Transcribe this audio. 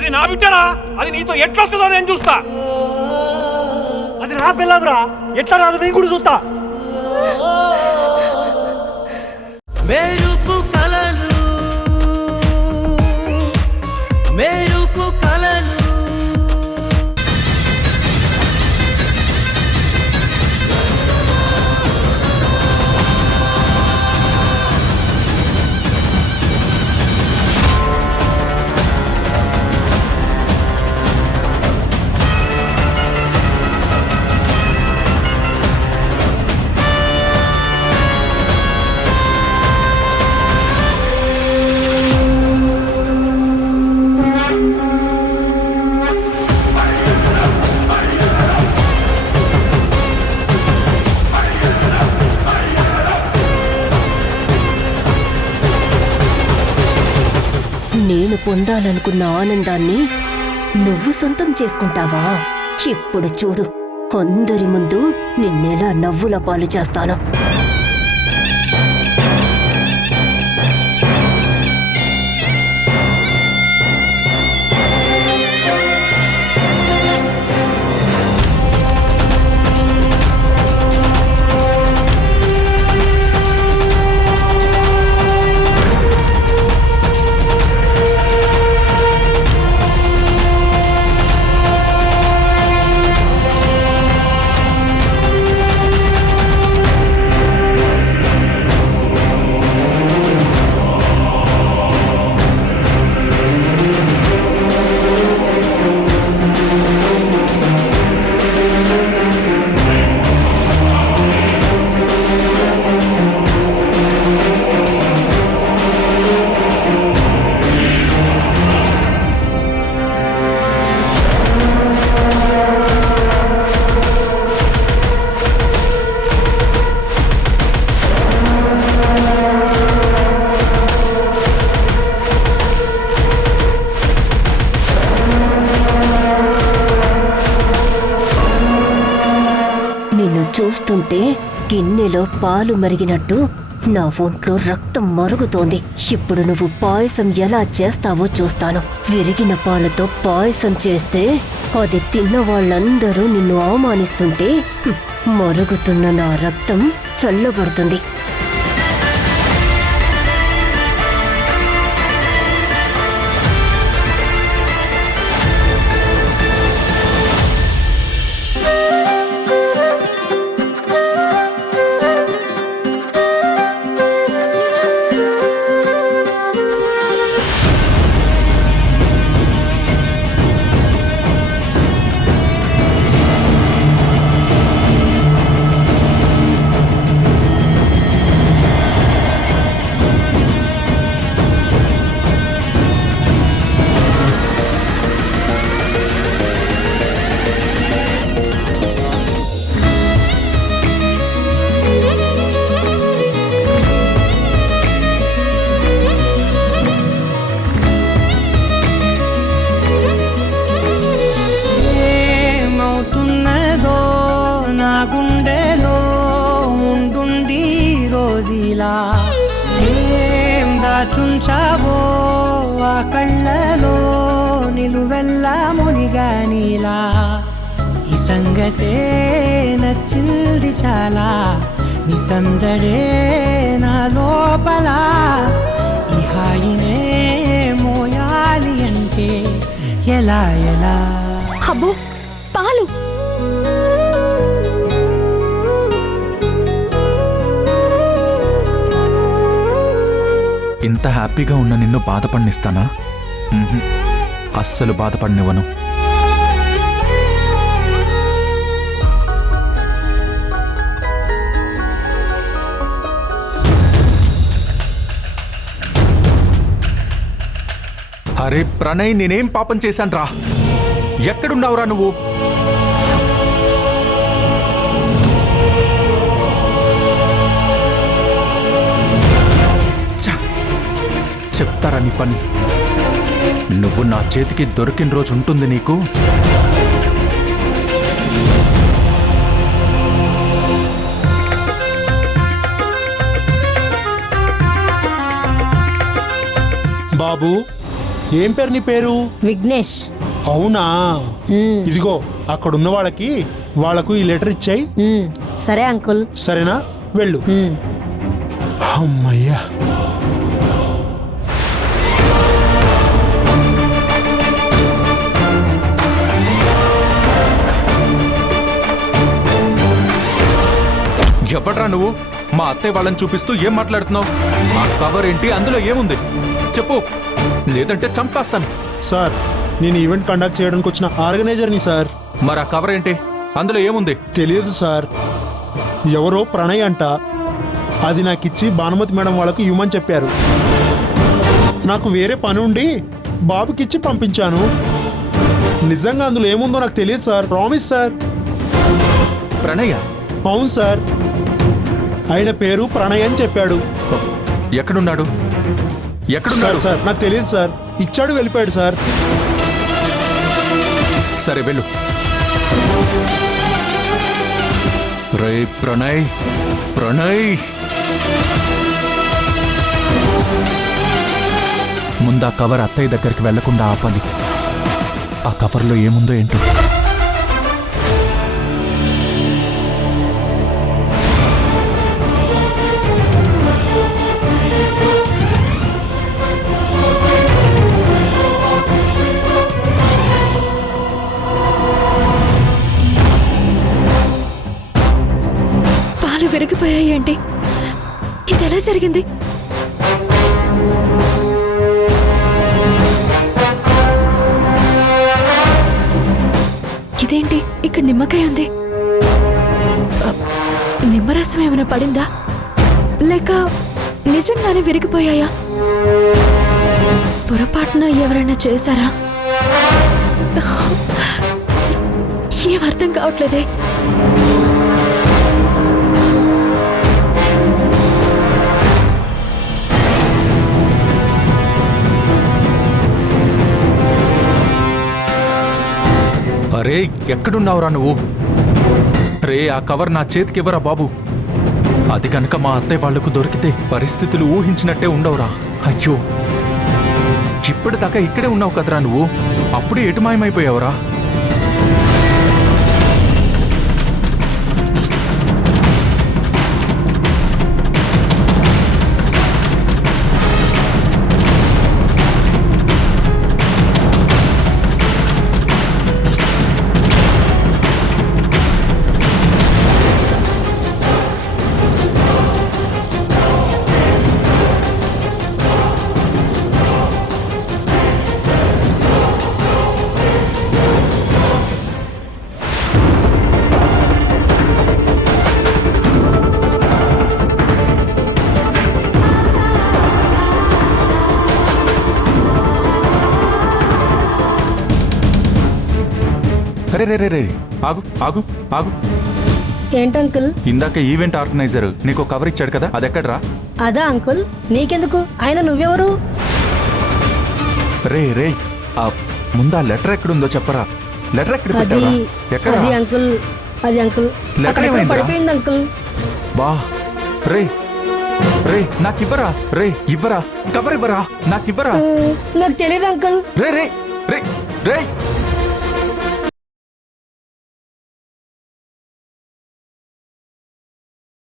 అది నా బిడ్డరా, అది నీతో ఎట్లొస్తుందో నేను చూస్తా. అది నా పిల్లరా, ఎట్లా రాదు నేను కూడా చూస్తా. మెరుపు కలలు మెరుపు కలలు నేను పొందాలనుకున్న ఆనందాన్ని నువ్వు సొంతం చేసుకుంటావా? ఇప్పుడు చూడు, అందరి ముందు నిన్నెలా నవ్వుల పాలు చేస్తాను. చూస్తుంటే గిన్నెలో పాలు మరిగినట్టు నా ఒంట్లో రక్తం మరుగుతోంది. ఇప్పుడు నువ్వు పాయసం ఎలా చేస్తావో చూస్తాను. విరిగిన పాలతో పాయసం చేస్తే అది తిన్న వాళ్ళందరూ నిన్ను అవమానిస్తుంటే మరుగుతున్న నా రక్తం చల్లబడుతుంది. ఏం దాచుంచావో ఆ కళ్ళలో నిలువెల్లా మునిగానిలా ఈ సంగతే నచ్చింది చాలా నీ సందడే నా లోపల ఈ హాయినే మోయాలి అంటే ఎలా ఎలా అబ్బో పాలు ఇంత హ్యాపీగా ఉన్న నిన్ను బాధపడినిస్తానా? అస్సలు బాధపడినివ్వను. అరే ప్రణయ్, నేనేం పాపం చేశాన్రా? ఎక్కడున్నావురా నువ్వు? చెప్తారా నీ పని? నువ్వు నా చేతికి దొరికిన రోజు ఉంటుంది నీకు. బాబు, ఏం పేరు నీ పేరు? విఘ్నేష్. అవునా? ఇదిగో అక్కడున్న వాళ్ళకు ఈ లెటర్ ఇచ్చాయి. సరే అంకుల్. సరేనా? వెళ్ళు. అమ్మయ్యా. ఎవడ్రా నువ్వు? మా అత్తయ్య వాళ్ళని చూపిస్తూ ఏం మాట్లాడుతున్నావు? ఆ కవర్ ఏంటి? అందులో ఏముంది చెప్పు, లేదంటే చంపేస్తాను. సార్, నేను ఈవెంట్ కండక్ట్ చేయడానికి వచ్చిన ఆర్గనైజర్ని సార్. మరి ఆ కవర్ ఏంటి? అందులో ఏముంది? తెలియదు సార్. ఎవరో ప్రణయ్ అంట. అది నాకిచ్చి భానుమతి మేడం వాళ్ళకు ఇవ్వమని చెప్పారు. నాకు వేరే పని ఉండి బాబుకిచ్చి పంపించాను. నిజంగా అందులో ఏముందో నాకు తెలియదు సార్. Promise sir. ప్రణయ? అవును సార్. ఆయన పేరు ప్రణయ్ అని చెప్పాడు. ఎక్కడున్నాడు? సార్ ఎక్కడున్నాడు? సార్ నాకు తెలియదు సార్. ఇచ్చాడు, వెళ్ళిపోయాడు సార్. సరే వెళ్ళు. రే ప్రణయ్, ప్రణయ్, ముందా కవర్ అత్తయ్య దగ్గరికి వెళ్లకుండా ఆపాలి. ఆ కవర్లో ఏముందో ఏంటో. పాలు విరిగిపోయాయి అంటే ఇది ఎలా జరిగింది? ఇదేంటి ఇక్కడ నిమ్మకాయ ఉంది? నిమ్మరసం ఏమైనా పడిందా లేక నిజంగానే విరిగిపోయాయా? పొరపాటున ఎవరైనా చేశారా? ఏం అర్థం కావట్లేదే. అరే ఎక్కడున్నావురా నువ్వు? రే ఆ కవర్ నా చేతికివ్వరా బాబు. అది కనుక మా అత్తయ్య వాళ్లకు దొరికితే పరిస్థితులు ఊహించినట్టే ఉండవురా. అయ్యో, ఇప్పటిదాకా ఇక్కడే ఉన్నావు కదరా నువ్వు, అప్పుడే ఎటు మాయమైపోయావురా? రే రే రే రే ఆగు ఆగు ఆగు. ఏంటంకుల్? ఇందాక ఈవెంట్ ఆర్గనైజర్ నీకు కవర్ ఇచ్చాడు కదా, అది ఎక్కడ్రా? అదా అంకుల్, నీకెందుకు? ఆయన నువ్వెవరు? రే రే ఆ ముందా లెటర్ ఎక్కడుందో చెప్పరా. లెటర్ ఎక్కడ అది పెట్టావా? ఎక్కడ? అది అంకుల్, అది అంకుల్ లెటర్ అక్కడ ఏమైందిరా? పడిపోయింది అంకుల్. బా రే రే నాకివ్వరా. రే ఇవ్వరా, కవర్ ఇవ్వరా, నాకివ్వరా. నాకు తెలియదు అంకుల్. రే రే రే రే